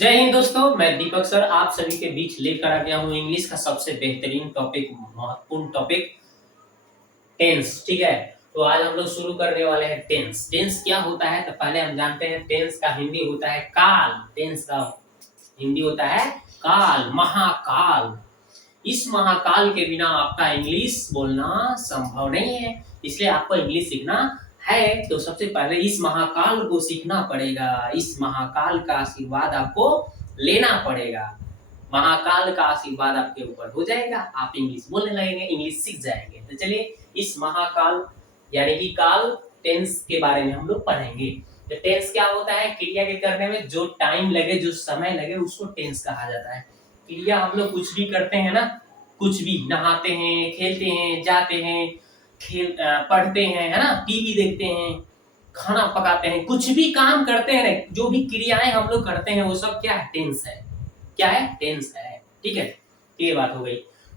जय हिंद दोस्तों, मैं दीपक सर आप सभी के बीच लेकर आ गया हूँ इंग्लिश का सबसे बेहतरीन टॉपिक, महत्वपूर्ण टॉपिक टेंस। ठीक है, तो आज हम लोग शुरू करने वाले हैं टेंस। टेंस क्या होता है तो पहले हम जानते हैं। टेंस का हिंदी होता है काल। टेंस का हिंदी होता है काल, महाकाल। इस महाकाल के बिना आपका इंग्लिश बोलना संभव नहीं है, इसलिए आपको इंग्लिश सीखना है तो सबसे पहले इस महाकाल को सीखना पड़ेगा। इस महाकाल का आशीर्वाद आपको लेना पड़ेगा। महाकाल का आशीर्वाद आपके ऊपर हो जाएगा, आप इंग्लिश बोलने लगेंगे, इंग्लिश सीख जाएंगे। तो चलिए इस महाकाल यानी कि काल टेंस के बारे में हम लोग पढ़ेंगे। तो टेंस क्या होता है? क्रिया के करने में जो टाइम लगे, जो समय लगे, उसको टेंस कहा जाता है। क्रिया हम लोग कुछ भी करते हैं ना, कुछ भी, नहाते हैं, खेलते हैं, जाते हैं, पढ़ते हैं, है ना, टीवी देखते हैं, खाना पकाते हैं, कुछ भी काम करते हैं ना, जो भी क्रियाएं हम लोग करते हैं वो सब क्या है? टेंस है। क्या है? टेंस है। ठीक है, ये बात हो गई।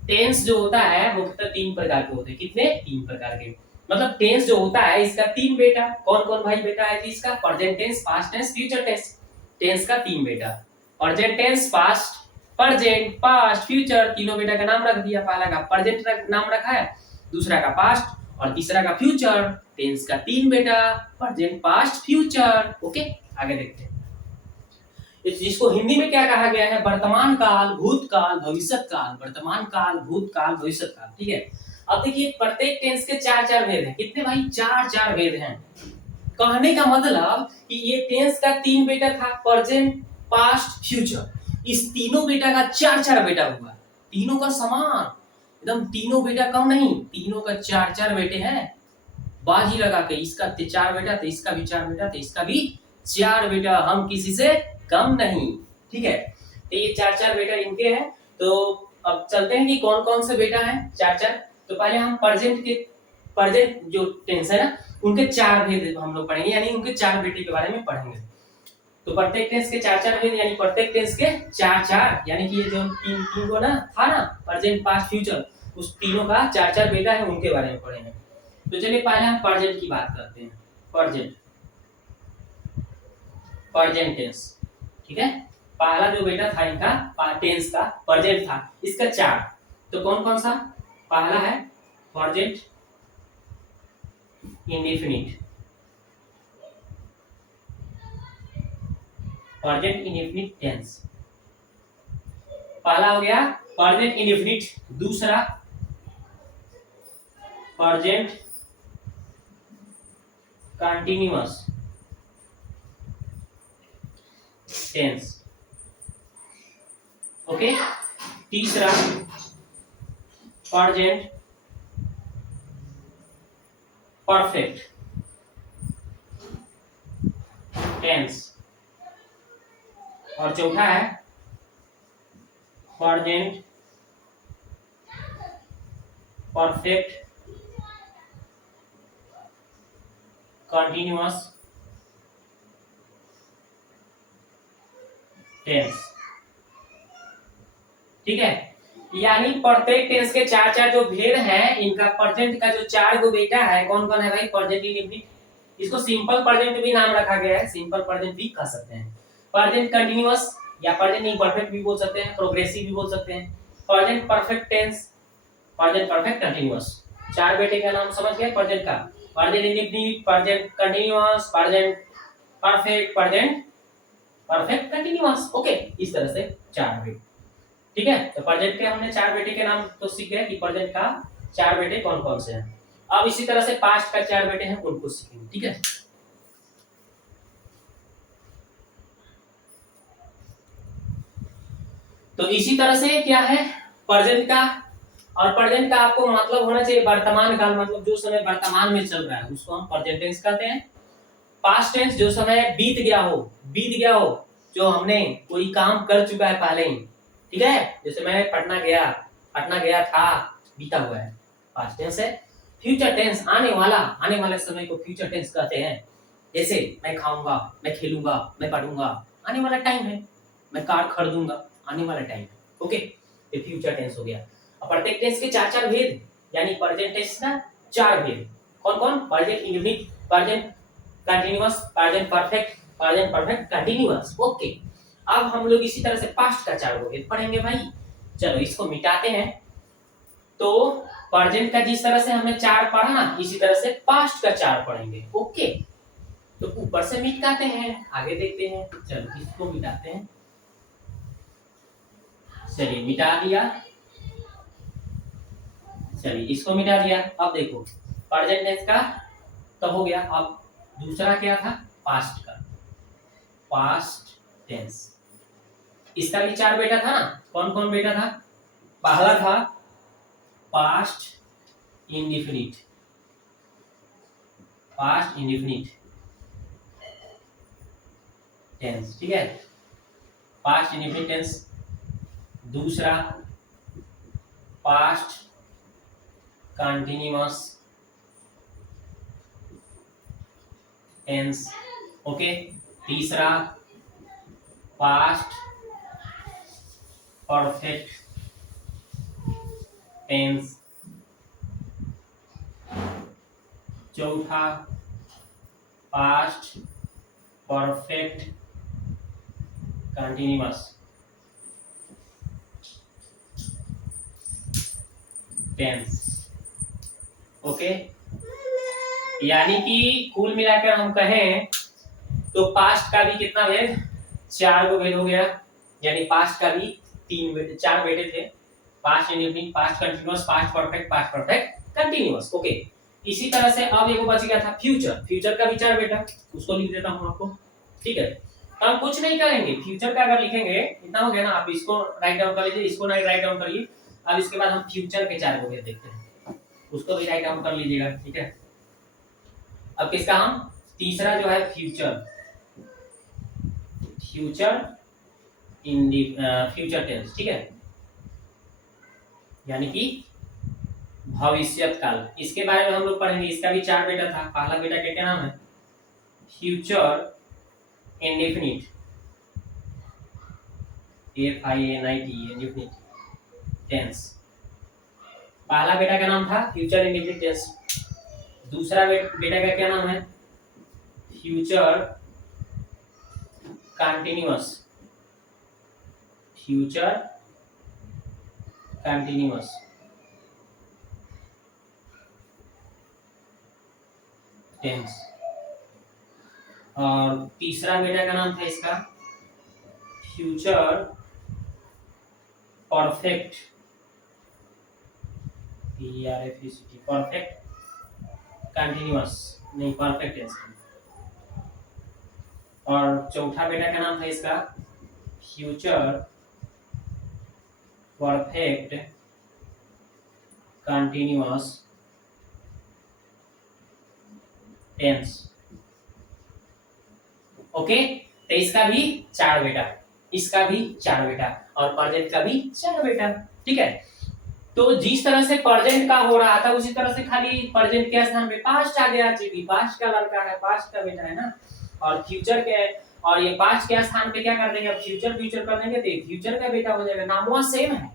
टेंस जो होता है मुख्यतः तीन प्रकार के होते हैं। कितने? तीन प्रकार के। मतलब टेंस जो होता है इसका तीन बेटा। कौन कौन भाई बेटा है इसका? Present tense, past tense, future tense. Tense का तीन बेटा, present tense, past, present, past, future. तीनों बेटा का नाम रख दिया। पहला का प्रेजेंट नाम रखा है, दूसरा का पास्ट और तीसरा का फ्यूचर। टेंस का तीन बेटा, प्रेजेंट, पास्ट, फ्यूचर। ओके, आगे देखते हैं। जिसको हिंदी में क्या कहा गया है? वर्तमान काल, भूतकाल, भविष्यत काल। वर्तमान काल, भूतकाल, भविष्यत काल। ठीक है, अब देखिए प्रत्येक टेंस के चार चार भेद हैं। कितने भाई? चार चार भेद हैं। कहने का मतलब कि ये टेंस का तीन बेटा था, प्रेजेंट, पास्ट, फ्यूचर। इस तीनों बेटा का चार चार बेटा हुआ। तीनों का समान, एकदम तीनों बेटा कम नहीं, तीनों का चार चार बेटे हैं। बाजी लगा के इसका चार बेटा तो इसका भी चार बेटा तो इसका भी चार बेटा, हम किसी से कम नहीं। ठीक है, तो ये चार चार बेटा इनके हैं। तो अब चलते हैं कि कौन कौन से बेटा हैं चार चार। तो पहले हम प्रेजेंट जो टेंस है ना, उनके चार भेद हम लोग पढ़ेंगे, यानी उनके चार बेटे के बारे में पढ़ेंगे। तो प्रत्येक टेंस के चार चार भेद, यानी प्रत्येक टेंस के चार चार, यानी कि ये जो तीन तीन को ना था ना, प्रेजेंट, पास्ट, फ्यूचर, उस तीनों का चार चार बेटा है, उनके बारे में पढ़ेंगे। तो चलिए पहले हम प्रेजेंट की बात करते हैं। Present, present tense. ठीक है, पहला जो बेटा था इनका टेंस का प्रेजेंट था, इसका चार। तो कौन कौन सा? पहला है present indefinite. Present indefinite tense पहला हो गया, प्रेजेंट इंडेफिनिट। दूसरा प्रेजेंट कंटीन्यूअस टेंस। ओके, तीसरा प्रेजेंट परफेक्ट टेंस। और चौथा है प्रेजेंट परफेक्ट कंटीन्यूअस टेंस। ठीक है, यानी प्रत्येक टेंस के चार चार जो भेद हैं, इनका प्रेजेंट का जो चार गो बेटा है, कौन कौन है भाई? प्रेजेंट इंडेफिनिट, इसको सिंपल प्रेजेंट भी नाम रखा गया है, सिंपल प्रेजेंट भी कह सकते हैं। प्रेजेंट कंटीन्यूअस या प्रेजेंट इम्परफेक्ट भी बोल सकते हैं, प्रोग्रेसिव भी बोल सकते हैं। Present perfect tense, present perfect continuous. चार बेटे का नाम समझ गए प्रेजेंट का? Present indefinite, present continuous, present perfect, present perfect continuous. Okay, इस तरह से चार बेटे। ठीक है, तो प्रेजेंट के हमने चार बेटे के नाम तो सीख गए कि प्रेजेंट का चार बेटे कौन कौन से हैं। अब इसी तरह से पास्ट का चार बेटे हैं, उनको सीखेंगे। ठीक है, तो इसी तरह से क्या है प्रेजेंट का, और प्रेजेंट का आपको मतलब होना चाहिए वर्तमान काल, मतलब जो समय वर्तमान में चल रहा है उसको हम प्रेजेंट टेंस कहते हैं। पास्ट टेंस जो समय बीत गया हो, बीत गया हो, जो हमने कोई काम कर चुका है पहले ही। ठीक है, जैसे मैं पटना गया था, बीता हुआ है, पास्ट टेंस है। फ्यूचर टेंस आने वाले समय को फ्यूचर टेंस कहते हैं। जैसे मैं खाऊंगा, मैं खेलूंगा, मैं पढ़ूंगा, आने वाला टाइम है। मैं कार खरीदूंगा, आने वाला टाइम है। ओके, ये फ्यूचर टेंस हो गया। अब प्रत्येक टेंस के चार चार भेद, यानी प्रेजेंट टेंस का चार भेद। कौन कौन? Present indefinite, present continuous, present perfect, present perfect continuous. Okay, अब हम लोग इसी तरह से पास्ट का 4 गो भेद पढ़ेंगे भाई। चलो इसको मिटाते हैं। तो प्रेजेंट का जिस तरह से हमने 4 पढ़ा ना, इसी तरह से पास्ट का 4 पढ़ेंगे। ओके, तो ऊपर से मिटाते हैं, आगे देखते हैं। चलो इसको मिटाते हैं। चलिए मिटा दिया, चलिए इसको मिटा दिया। अब देखो प्रेजेंट टेंस का तो हो गया। अब दूसरा क्या था, पास्ट का, पास्ट टेंस। इसका भी 4 बेटा था ना। कौन कौन बेटा था? पहला था past indefinite, past indefinite tense, ठीक है, पास्ट इंडेफिनिट टेंस। दूसरा पास्ट कंटिन्यूअस टेंस। ओके, तीसरा पास्ट परफेक्ट टेंस। चौथा past perfect continuous tense. Okay, यानी कि कुल मिलाकर हम कहें तो पास्ट का भी कितना भेद, 4 गो भेद हो गया। यानी पास्ट का भी 4 बेटे थे, past indefinite, past continuous, past perfect continuous. Okay, इसी तरह से अब एक बच गया था फ्यूचर। फ्यूचर का भी 4 बेटा, उसको लिख देता हूं आपको, ठीक है। हम कुछ नहीं करेंगे, फ्यूचर का अगर लिखेंगे इतना हो गया ना। आप इसको राइट डाउन कर लीजिए, इसको राइट डाउन करिए। अब इसके बाद हम फ्यूचर के 4 गो भेद देखते हैं, उसको भी राइट डाउन कर लीजिएगा, ठीक है। अब किसका हम, तीसरा जो है future, future in the future tense, ठीक है, यानी कि भविष्यत काल। इसके बारे में हम लोग पढ़ेंगे। इसका भी 4 बेटा था। पहला बेटा क्या क्या नाम है, future indefinite, FINIT indefinite tense. पहला बेटा का नाम था फ्यूचर इंडेफिनिट टेंस। दूसरा बेटा का क्या नाम है, future continuous, future continuous tense. और तीसरा बेटा का नाम था इसका फ्यूचर परफेक्ट, परफेक्ट कंटीन्यूअस, नहीं परफेक्ट टेंस। और चौथा बेटा का नाम था इसका future perfect continuous tense. Okay, तो इसका भी 4 बेटा, इसका भी 4 बेटा, और प्रेजेंट का भी 4 बेटा, ठीक है। तो जिस तरह से प्रेजेंट का हो रहा था उसी तरह से खाली प्रेजेंट के स्थान पे पास्ट आ गया, क्योंकि पास्ट का लड़का है, पास्ट का बेटा है ना। और फ्यूचर के, और ये पास्ट के स्थान पे क्या कर देंगे, अब फ्यूचर फ्यूचर कर देंगे तो फ्यूचर का बेटा हो जाएगा। नाम सेम है,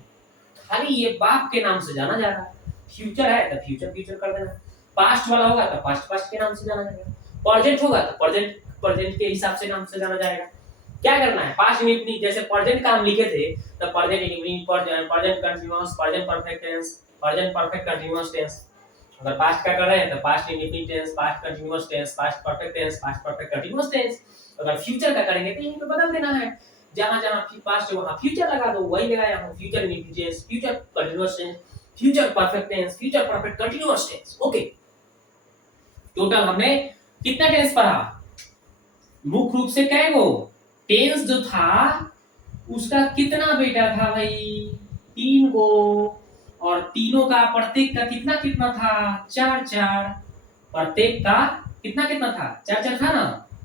खाली ये बाप के नाम से जाना जा रहा है। फ्यूचर है तो फ्यूचर फ्यूचर कर देना, पास्ट वाला होगा तो पास्ट पास्ट के नाम से जाना जाएगा, प्रेजेंट होगा तो प्रेजेंट प्रेजेंट के हिसाब से नाम से जाना जाएगा। क्या करना है, पास्ट इंडेफिनिट, जैसे प्रेजेंट का हम लिखे थे तो present indefinite, present continuous, present perfect tense, present perfect continuous tense. अगर पास्ट का कर रहे हैं तो past indefinite tense, past continuous tense, past perfect tense, past perfect continuous tense. अगर फ्यूचर का करेंगे तो यहीं पे बदल देना है, जहां जहां पास्ट है वहां फ्यूचर लगा दो, वही लगाया हूं, future indefinite tense, future continuous tense, future perfect tense, future perfect continuous tense. Okay, total हमने कितना टेंस पढ़ा, मुख्य रूप से कै गो टेंस जो था उसका कितना बेटा था भाई, 3 गो, और तीनों का प्रत्येक का कितना कितना था, 4 4, प्रत्येक का कितना कितना था, 4 4 था ना।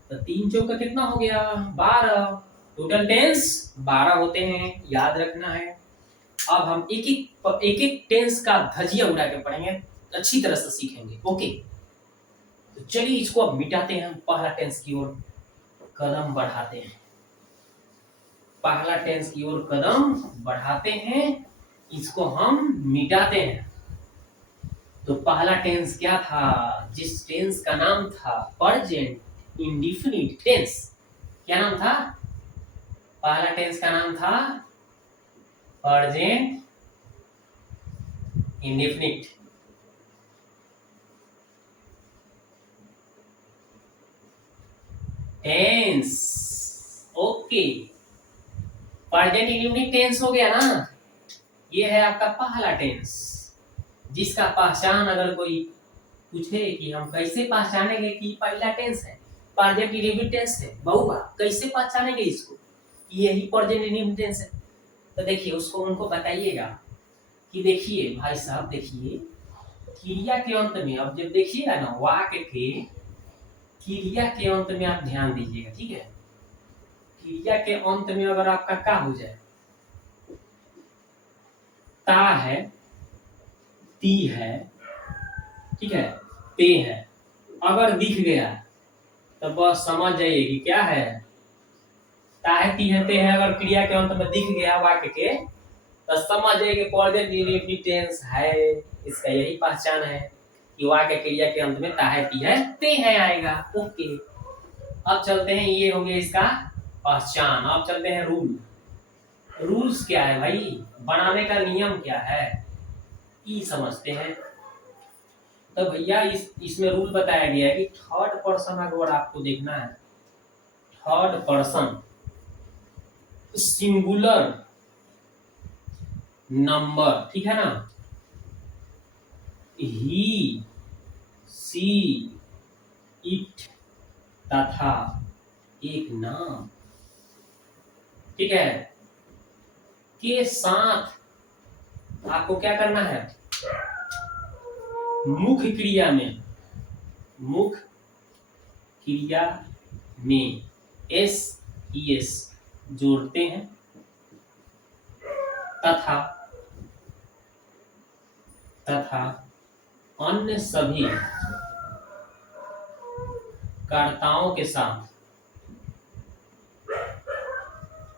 तो 3 चौक का कितना हो गया, 12। टोटल टेंस 12 होते हैं, याद रखना है। अब हम एक एक टेंस का धजिया उड़ा के पढ़ेंगे, अच्छी तरह से सीखेंगे। ओके, तो चलिए इसको अब मिटाते हैं, हम पहला टेंस की ओर कदम बढ़ाते हैं, पहला टेंस की ओर कदम बढ़ाते हैं, इसको हम मिटाते हैं। तो पहला टेंस क्या था, जिस टेंस का नाम था प्रेजेंट इंडेफिनिट टेंस, क्या नाम था, पहला टेंस का नाम था present indefinite. Tense, okay, present indefinite tense हो गया ना। ये है आपका पहला टेंस, जिसका पहचान अगर कोई पूछे कि हम कैसे पहचानेंगे कि पहला टेंस है, प्रेजेंट इंडेफिनिट टेंस है, बहुआ कैसे पहचानेंगे इसको कि यही प्रेजेंट इंडेफिनिट टेंस है, तो देखिए उसको उनको बताइएगा कि देखिए भाई साहब, देखिए क्रिया के अंत में, अब जब देखिएगा ना वाक्य के क्रिया के अंत में आप ध्यान दीजिएगा, ठीक है। क्रिया के अंत में अगर आपका का हो जाए, ता है, ती है, ठीक है, ते है, अगर दिख गया तो बस समझ जाइए कि क्या है, ता है, ती है, ते है, अगर क्रिया के अंत में दिख गया वाक्य के, तो समझ जाइए कि प्रेजेंट इंडेफिनिट टेंस है। इसका यही पहचान है कि वाक्य क्रिया के अंत में ता है, ती है, ते है आएगा। ओके, अब चलते हैं, ये हो गया इसका पहचान। अब चलते हैं रूल। रूल्स क्या है भाई, बनाने का नियम क्या है, ई समझते हैं। तो भैया इसमें रूल बताया गया है कि थर्ड पर्सन अगर आपको देखना है, थर्ड पर्सन सिंगुलर नंबर, ठीक है ना, ही, सी, इट तथा एक नाम, ठीक है, के साथ आपको क्या करना है, मुख्य क्रिया में, मुख्य क्रिया में एस ई एस जोड़ते हैं, तथा अन्य सभी कर्ताओं के साथ,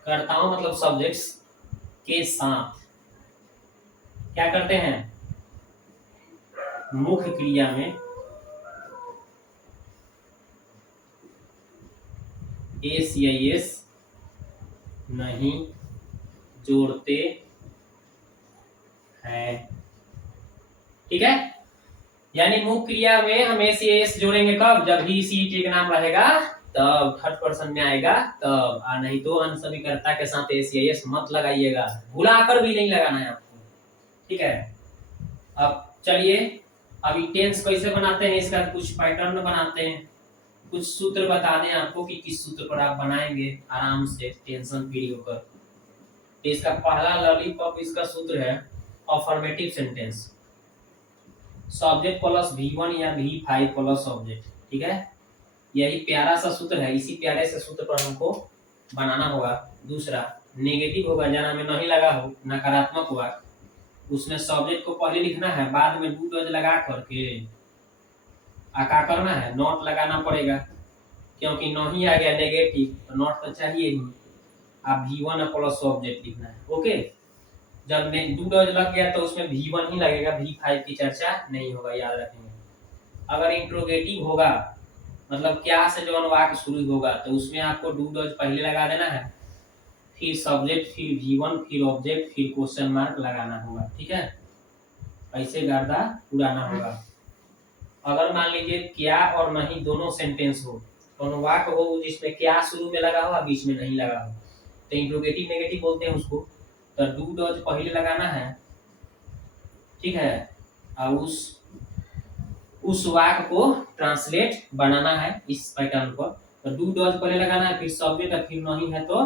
कर्ताओं मतलब सब्जेक्ट्स के साथ क्या करते हैं, मुख्य क्रिया में एस या एस नहीं जोड़ते हैं, ठीक है। यानी मुख्य क्रिया में हम एस या एस जोड़ेंगे कब, जब ही सी टी का नाम रहेगा तब थर्ड पर्सन में आएगा तब, नहीं तो अन्य सभी कर्ता के साथ एस या एस मत लगाइएगा, भुलाकर भी नहीं लगाना है आपको, ठीक है। अब चलिए, अभी टेंस कैसे बनाते हैं इसका कुछ पैटर्न बनाते हैं, कुछ सूत्र बता दें आपको कि किस सूत्र पर आप बनाएंगे आराम से, टेंशन फ्री होकर। तो इसका पहला लॉलीपॉप इसका सूत्र है affirmative sentence, subject plus V1 या V5 प्लस ऑब्जेक्ट, ठीक है। यही प्यारा सा सूत्र है, इसी प्यारे से सूत्र पर हमको बनाना होगा। दूसरा नेगेटिव होगा, जहाँ में नहीं लगा हो, नकारात्मक हुआ, उसमें सब्जेक्ट को पहले लिखना है, बाद में डू डज लगा करके क्या करना है, नॉट लगाना पड़ेगा, क्योंकि नहीं आ गया नेगेटिव तो नॉट तो चाहिए ही, आप V1 प्लस ऑब्जेक्ट लिखना है। ओके, जब डू डज लग गया तो उसमें V1 ही लगेगा, V5 की चर्चा नहीं होगा, याद रखेंगे। अगर इंट्रोगेटिव होगा मतलब क्या से जो वाक्य शुरू होगा, तो उसमें आपको डू डज पहले लगा देना है, फिर सब्जेक्ट, फिर V1, फिर ऑब्जेक्ट, फिर क्वेश्चन मार्क लगाना होगा, ठीक है। ऐसे गर्दा उड़ाना होगा। अगर मान लीजिए क्या और नहीं दोनों सेंटेंस हो, तो वाक्य हो जिसमें क्या शुरू में लगा हो बीच में नहीं लगा हो, तो इंट्रोगेटिव नेगेटिव बोलते हैं उसको। तो डू डज पहले लगाना है, ठीक है, और उस वाक्य को ट्रांसलेट बनाना है इस पैटर्न पर। तो डू डज पहले लगाना है, फिर सब्जेक्ट, और फिर नहीं है तो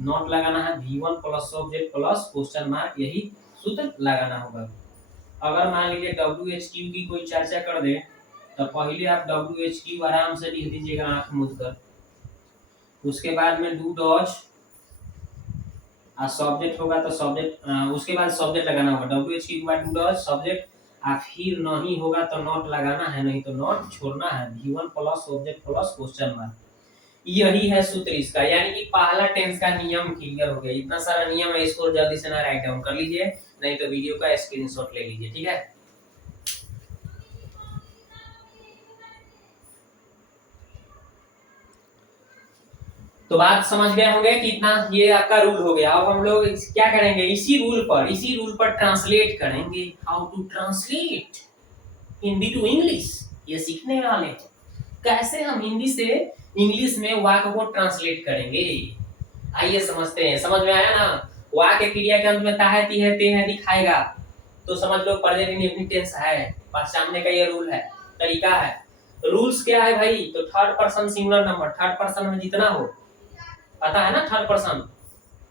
नॉट लगाना है, V1 plus subject plus question mark, यही सूत्र लगाना होगा। अगर मान लीजिए WHQ की कोई चर्चा कर दे, तो पहले आप WHQ आराम से लिख दीजिएगा आंख मूंद कर, उसके बाद में डू डज सब्जेक्ट होगा तो सब्जेक्ट, उसके बाद सब्जेक्ट लगाना होगा, WHQ के बाद डू डज सब्जेक्ट, फिर नहीं होगा तो नॉट लगाना है, नहीं तो नॉट छोड़ना है, V1 plus object plus question mark, यही है सूत्र इसका। यानी कि पहला टेंस का नियम क्लियर हो गया। इतना सारा नियम है, इसको जल्दी से ना राइट डाउन कर लीजिए, नहीं तो वीडियो का स्क्रीनशॉट ले लीजिए, ठीक है। तो बात समझ गए होंगे कि इतना ये आपका रूल हो गया। अब हम लोग क्या करेंगे, इसी रूल पर ट्रांसलेट करेंगे। How to translate Hindi to English, ये सीखने वाले हैं। कैसे हम हिंदी से इंग्लिश में वाक्य को ट्रांसलेट करेंगे, आइए समझते हैं। समझ में आया ना? वाक्य क्रिया के अंत में ता है, ती है, ते है दिखाएगा तो समझ लो प्रेजेंट इंडेफिनिट टेंस है। पहचानने का ये रूल है, तरीका है। रूल्स क्या है भाई? तो third person singular number, third person में जितना हो, पता है ना? थर्ड पर्सन,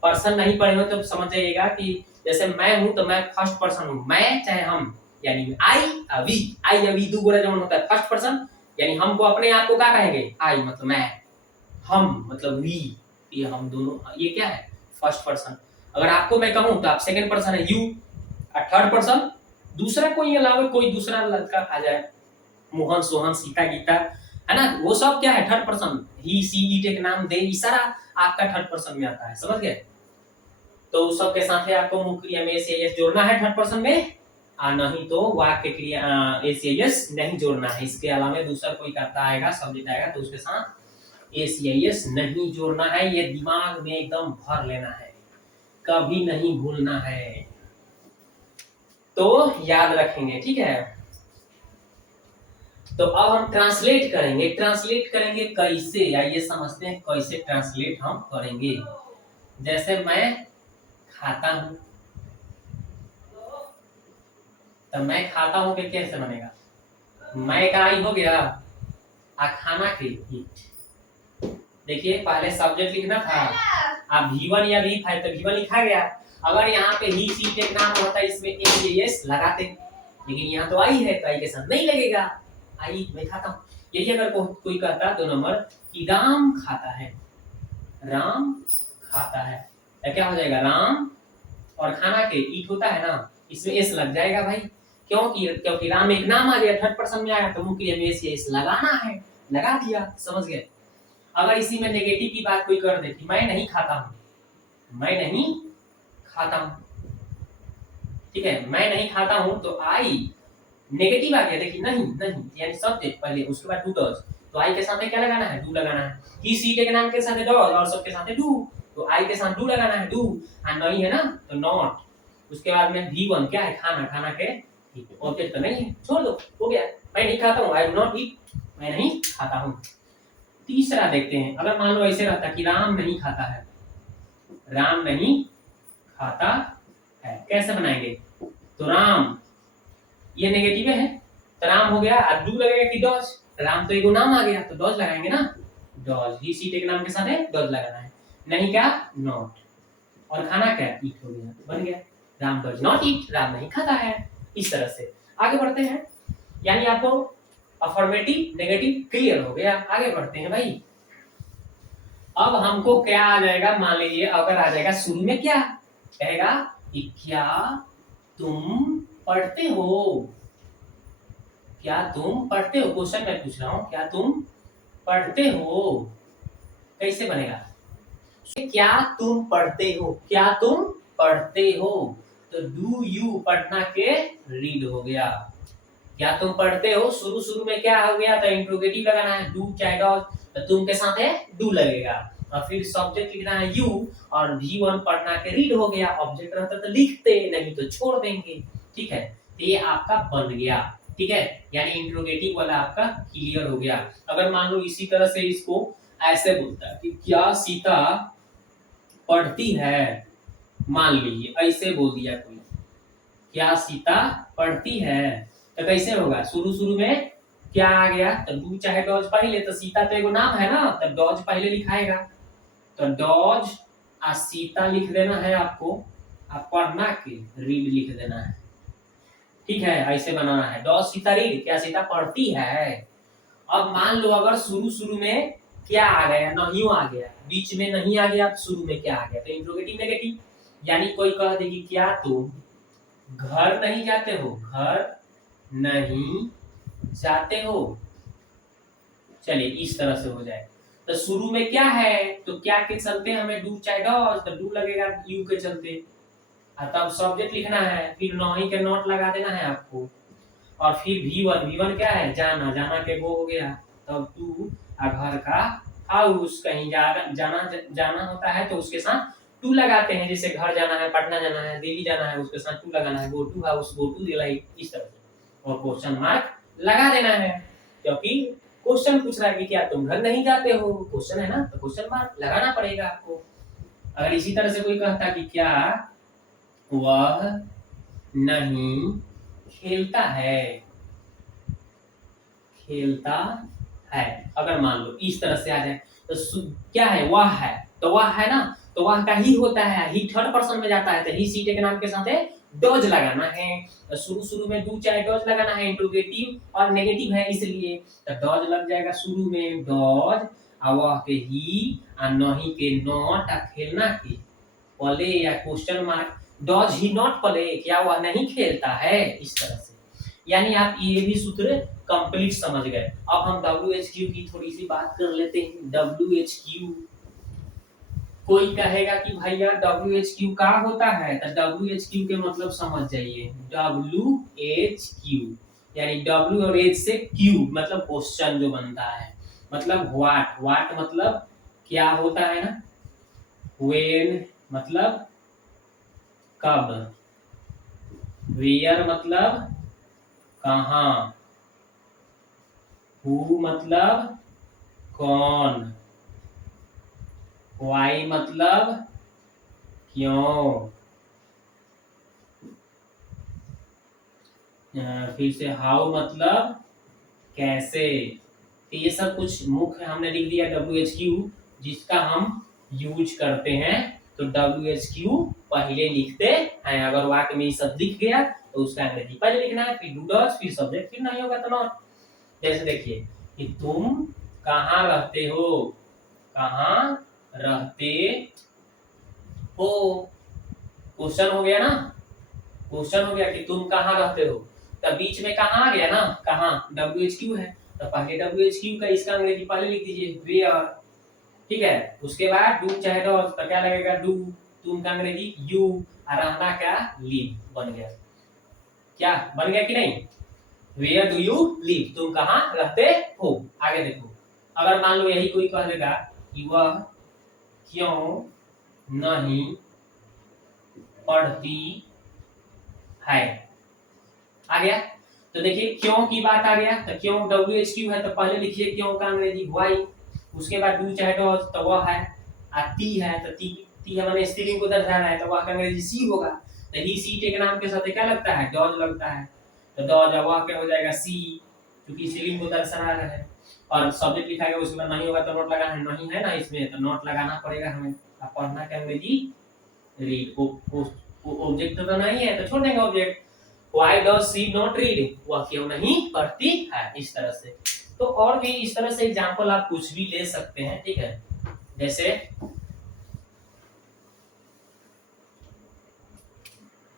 पर्सन नहीं पढ़े हो तो समझ जाइएगा कि जैसे मैं हूं तो मैं फर्स्ट पर्सन हूं, मैं चाहे हम, यानी आई वी, आई वी दो गोरा जब होता है फर्स्ट पर्सन, यानी हमको अपने आप को क्या कहेंगे? आई मतलब मैं, हम मतलब वी, ये हम दोनों, ये क्या है? First person. अगर आपको मैं कहूं तो आप सेकंड पर्सन है यू, और थर्ड पर्सन दूसरा कोई अलावा कोई दूसरा लड़का आ जाए, मोहन सोहन सीता गीता, है ना? वो सब क्या है? Third person. He see it एक नाम दे, ये सारा आपका थर्ड पर्सन में आता है, समझ गए? तो उस सब के साथ है आपको मुख्य क्रिया में एस जोड़ना है थर्ड पर्सन में, नहीं तो वाक्य क्रिया एस नहीं जोड़ना है। इसके अलावा दूसरा कोई करता आएगा, सब्जेक्ट आएगा तो उसके साथ एस नहीं जोड़ना है। ये दिमाग में एकदम भर लेना है, कभी नहीं भूलना है, तो याद रखेंगे, ठीक है? तो अब हम ट्रांसलेट करेंगे। ट्रांसलेट करेंगे कैसे, आइए समझते हैं कैसे ट्रांसलेट हम करेंगे। जैसे मैं खाता हूं, तो मैं खाता हूं के कैसे बनेगा? मैं का आई हो गया, आ खाना के ईट। देखिए पहले सब्जेक्ट लिखना था, आप V1 या V5 तो V1 लिखा गया। अगर यहाँ पे ही सी टेक नाम होता है, इसमें एस लगाते, लेकिन यहाँ तो आई है तो आई के साथ नहीं लगेगा। आई मैं खाता हूँ, यही अगर कोई कहता 2 नंबर कि राम खाता है, राम खाता है, तो क्या हो जाएगा? राम और खाना के ईट होता है ना, इसमें एस लग जाएगा भाई, क्योंकि राम एक नाम आ गया, थर्ड पर्सन में आया तो मुख्य क्रिया में एस लगाना है, लगा दिया, समझ गए? अगर इसी में नेगेटिव की बात कोई कर दे कि मैं नहीं खाता हूं, मैं नहीं खाता हूं, ठीक है? मैं नहीं खाता हूं तो आई नेगेटिव आ गया, देखिए नहीं नहीं यानी सब्जेक्ट पहले, उसके बाद डू डज, तो आई के साथ क्या लगाना है? डू लगाना है। ही सी के नाम के साथ डज और सब के साथ डू, तो आई के साथ डू लगाना है, डू। और नहीं है ना तो नॉट। उसके बाद में V1 क्या है? खाना, खाना के ऑब्जेक्ट तो नहीं है, छोड़ दो, हो गया। मैं नहीं खाता हूं, आई डू नॉट ईट, मैं नहीं खाता हूं। तीसरा देखते हैं, अगर मान लो ऐसे रहता कि राम नहीं खाता है, राम नहीं खाता है, कैसे बनाएंगे? तो राम ये नेगेटिव है तो राम हो गया, डू लगेगा कि डॉज? राम तो एगो नाम आ गया तो डॉज लगाएंगे ना, डॉज। ही सी टेक नाम के साथ है, डॉज लगाना है। नहीं क्या? नॉट। और खाना क्या? ईट हो गया, बन गया Ram does not eat, Ram नहीं खाता है। इस तरह से आगे बढ़ते हैं, यानी आपको अफर्मेटिव नेगेटिव क्लियर हो गया। आगे बढ़ते हैं भाई। अब हमको क्या आ जाएगा? मान लीजिए अगर आ जाएगा शुरू में क्या कहेगा कि क्या तुम पढ़ते हो, क्या तुम पढ़ते हो? क्वेश्चन मैं पूछ रहा हूं, क्या तुम पढ़ते हो? कैसे बनेगा? क्या तुम पढ़ते हो, क्या तुम पढ़ते हो, तो डू यू पढ़ना के रीड हो गया। क्या तुम पढ़ते हो, शुरू शुरू में क्या हो गया? तो इंट्रोगेटिव लगाना है, डू चाहे डॉज, तो तुम के साथ है डू लगेगा, और फिर सब्जेक्ट लिखना है यू, और V1 पढ़ना के रीड हो गया। ऑब्जेक्ट रहता तो लिखते, नहीं तो छोड़ देंगे, ठीक है? तो ये आपका बन गया, ठीक है? यानी इंट्रोगेटिव वाला आपका क्लियर हो गया। अगर मान लो इसी तरह से इसको ऐसे बोलता है कि क्या सीता पढ़ती है, मान लीजिए ऐसे बोल दिया कोई, क्या सीता पढ़ती है, तो कैसे होगा? शुरू शुरू में क्या आ गया? तो डू चाहे डॉज पहले, तो सीता तो एगो नाम है ना, तो डॉज पहले लिखाएगा, तो डॉज आ सीता लिख देना है आपको, आप पढ़ना के रीड लिख देना है, ठीक है? ऐसे बनाना है, डॉज सीता रीड, क्या सीता पढ़ती है। अब मान लो अगर शुरू शुरू में क्या आ गया? नहीं आ गया, बीच में नहीं आ गया, शुरू में क्या आ गया? तो इंट्रोगेटिव नेगेटिव, यानी कोई कह देगी क्या तुम घर नहीं जाते हो, घर नहीं जाते हो, चलिए इस तरह से हो जाए। तो शुरू में क्या है? तो क्या के चलते हमें डू चाहे डॉज, तो डू लगेगा यू के चलते, तब सब्जेक्ट लिखना है, फिर नहीं के नॉट लगा देना है आपको, और फिर V1 क्या है? जाना, जाना के वो हो गया, तब टू घर का हाउस, कहीं जाना होता है तो उसके साथ टू लगाते हैं, जैसे घर जाना है, पटना जाना है, दिल्ली जाना है, उसके साथ टू लगाना है, go to house, go to Delhi, इस तरह से। और क्वेश्चन मार्क लगा देना है, क्योंकि क्वेश्चन पूछ रहा है कि क्या तुम घर नहीं जाते हो, क्वेश्चन है ना, तो क्वेश्चन मार्क लगाना पड़ेगा आपको। अगर इसी तरह से कोई कहता कि क्या वह नहीं खेलता है, खेलता है, अगर मान लो इस तरह से आ जाए तो क्या है, वह है, तो वह है ना, तो वह का ही होता है, ही थर्ड पर्सन में जाता है, तो ही सीटे के नाम के साथ है डॉज लगाना है। तो शुरू में डू चाहे डॉज लगाना है, इंट्रोगेटिव और नेगेटिव है इसलिए तो डॉज लग जाएगा शुरू में, डॉज, और वह के ही, और नहीं के नॉट, और खेलना के प्ले या question mark, does he not play, क्या वह नहीं खेलता है, इस तरह से। यानी आप ये भी सूत्र कंप्लीट समझ गए। अब हम WHQ की थोड़ी सी बात कर लेते हैं। WHQ, कोई कहेगा कि भैया WHQ क्या होता है, तो WHQ के मतलब समझ जाइए, WHQ यानी W और H से Q मतलब क्वेश्चन जो बनता है, मतलब व्हाट मतलब क्या होता है ना, व्हेन मतलब कब, वेयर मतलब कहाँ, हु मतलब कौन, वाई मतलब क्यों, फिर से हाउ मतलब कैसे। तो ये सब कुछ मुख्य हमने लिख दिया WHQ, जिसका हम यूज करते हैं। तो WHQ पहले लिखते हैं, अगर वाक्य में ये सब दिख गया तो उसका अंग्रेजी पहले लिखना है, फिर डू डज, फिर सब्जेक्ट, फिर नहीं होगा तो नॉट। जैसे देखिए कि तुम कहाँ रहते हो, कहाँ रहते हो, क्वेश्चन हो गया ना, क्वेश्चन हो गया कि तुम कहाँ रहते हो, तब बीच में कहाँ आ गया ना, कहाँ, WHQ है, तो पहले WHQ का इसका अंग्रेजी पहले लिख दीजिए, वेयर, ठीक है। उसके बाद डू चाहे डॉज, तो क्या लगेगा, डू, तुम का अंग्रेजी यू, और रहना क्या, लिव, बन गया। क्या बन गया कि नहीं, वेयर डू यू लिव, तुम कहाँ रहते हो। आगे देखो, अगर मान लो यही कोई कह देगा कि वह क्यों नहीं पढ़ती है, आ गया। तो देखिए क्यों की बात आ गया, तो क्यों WHQ है, तो पहले लिखिए क्यों का अंग्रेजी व्हाई, उसके बाद डू चाहे डॉज, तो वह है, और टी है, तो टी हमारे स्त्रीलिंग को दर्शा रहा है, तो वह का अंग्रेजी सी होगा। तो ही सी के नाम के साथ क्या लगता है, डॉज लगता है, तो डॉज, वह क्या हो जाएगा, सी, क्योंकि स्त्रीलिंग को दर्शा रहा है। और सब्जेक्ट लिखा गया, उसके बाद नहीं होगा तो नोट लगाना है, नहीं है ना इसमें, तो नोट लगाना पड़ेगा हमें। अब पढ़ना क्या अंग्रेजी, रीड, ऑब्जेक्ट तो नहीं है तो छोड़ देंगे object. Why does she not read? वह क्यों नहीं पढ़ती है, इस तरह से। तो और भी इस तरह से एग्जांपल आप कुछ भी ले सकते हैं, ठीक है।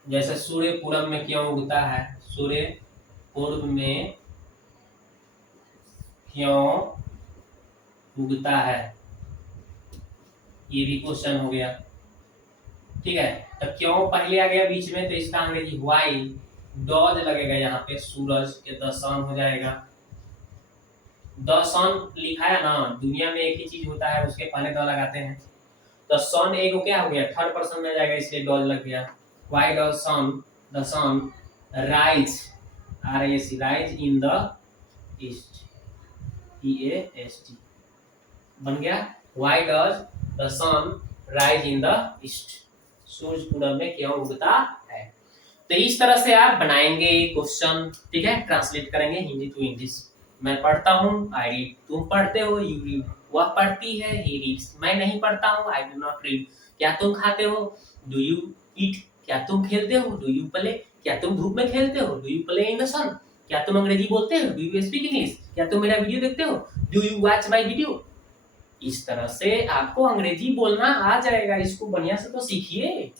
जैसे सूर्य पूरब में क्यों उगता है, सूर्य पूर्व में क्यों उगता है, ये भी क्वेश्चन हो गया, ठीक है। तो क्यों पहले आ गया बीच में, तो इसका अंग्रेजी व्हाई, डॉज लगेगा यहाँ पे, सूरज के द सन हो जाएगा। द सन लिखा है ना, दुनिया में एक ही चीज होता है, उसके पहले द लगाते हैं। द सन एक क्या हो गया, थर्ड पर्सन में जाएगा, इसलिए डॉज लग गया। Why the sun rise, RISE, rise in the east, EAST बन गया। Why does the sun rise in the east, सूरज पूरब में क्यों उगता है। तो इस तरह से आप बनाएंगे क्वेश्चन, ठीक है। ट्रांसलेट करेंगे हिंदी टू इंग्लिश। मैं पढ़ता हूँ, आई रीड, तुम पढ़ते हो, यू रीड, वह पढ़ती है, ही रीड्स, मैं नहीं पढ़ता हूँ, आई डू नॉट रीड। क्या तुम खाते हो, डू यू ईट, क्या तुम खेलते हो, डू यू प्ले, क्या तुम धूप में खेलते हो, do you play in the sun, क्या तुम अंग्रेजी बोलते हो, डू यू स्पीक इंग्लिश, क्या तुम मेरा वीडियो देखते हो, do you watch my video. इस तरह से आपको अंग्रेजी बोलना आ जाएगा, इसको बढ़िया से तो सीखिए।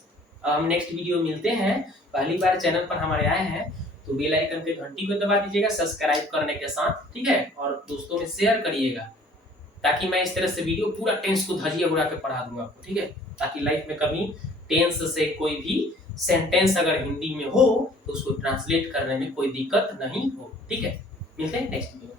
हम नेक्स्ट वीडियो मिलते हैं। पहली बार चैनल पर हमारे आए हैं तो बेल आइकन पे घंटी को दबा दीजिएगा सब्सक्राइब करने के साथ, ठीक है। और दोस्तों में शेयर करिएगा, ताकि मैं इस तरह से वीडियो पूरा टेंस को धजिया उड़ा के पढ़ा दूंगा आपको, ठीक है। ताकि लाइफ में कभी टेंस से कोई भी सेंटेंस अगर हिंदी में हो तो उसको ट्रांसलेट करने में कोई दिक्कत नहीं हो, ठीक है। मिलते हैं नेक्स्ट वीडियो।